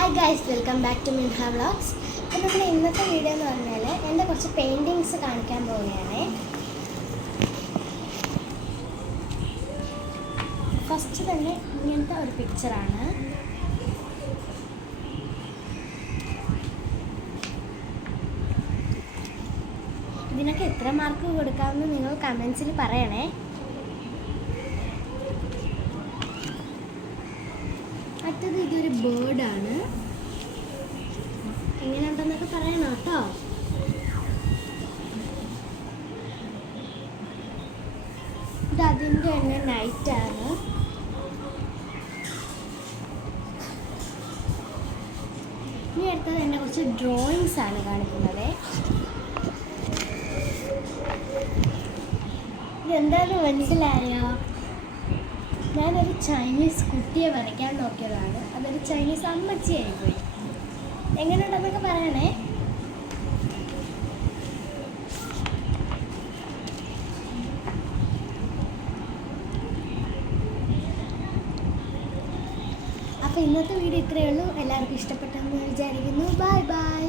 Hi guys, welcome back to Minha vlogs. അപ്പോൾ നമ്മുടെ ഇന്നത്തെ വീഡിയോ എന്ന് പറഞ്ഞാൽ എൻ്റെ കുറച്ച് പെയിൻറ്റിങ്സ് കാണിക്കാൻ പോവുകയാണ്. ഫസ്റ്റ് തന്നെ ഇങ്ങനത്തെ ഒരു പിക്ചറാണ്. ഇതിനൊക്കെ എത്ര മാർക്ക് കൊടുക്കാമെന്ന് നിങ്ങൾ കമൻസിൽ പറയണേ. അടുത്തത് ഇതൊരു ബേർഡാണ്. എങ്ങനെയുണ്ടെന്നൊക്കെ പറയണം കേട്ടോ. ഇത് അതിൻ്റെ തന്നെ നൈറ്റാണ്. ഇനി അടുത്തത് എൻ്റെ കുറച്ച് ഡ്രോയിങ്സ് ആണ് കാണിക്കുന്നത്. ഇതെന്താണെന്ന് മനസ്സിലായോ? ഞാനൊരു ചൈനീസ് കുട്ടിയെ വരയ്ക്കാൻ നോക്കിയതാണ്. അതൊരു ചൈനീസ് അമ്മച്ചിയായി പോയി. എങ്ങനെയുണ്ടെന്നൊക്കെ പറയണേ. അപ്പോൾ ഇന്നത്തെ വീഡിയോ ഇത്രയേ ഉള്ളൂ. എല്ലാവർക്കും ഇഷ്ടപ്പെട്ടെന്ന് വിചാരിക്കുന്നു. Bye bye.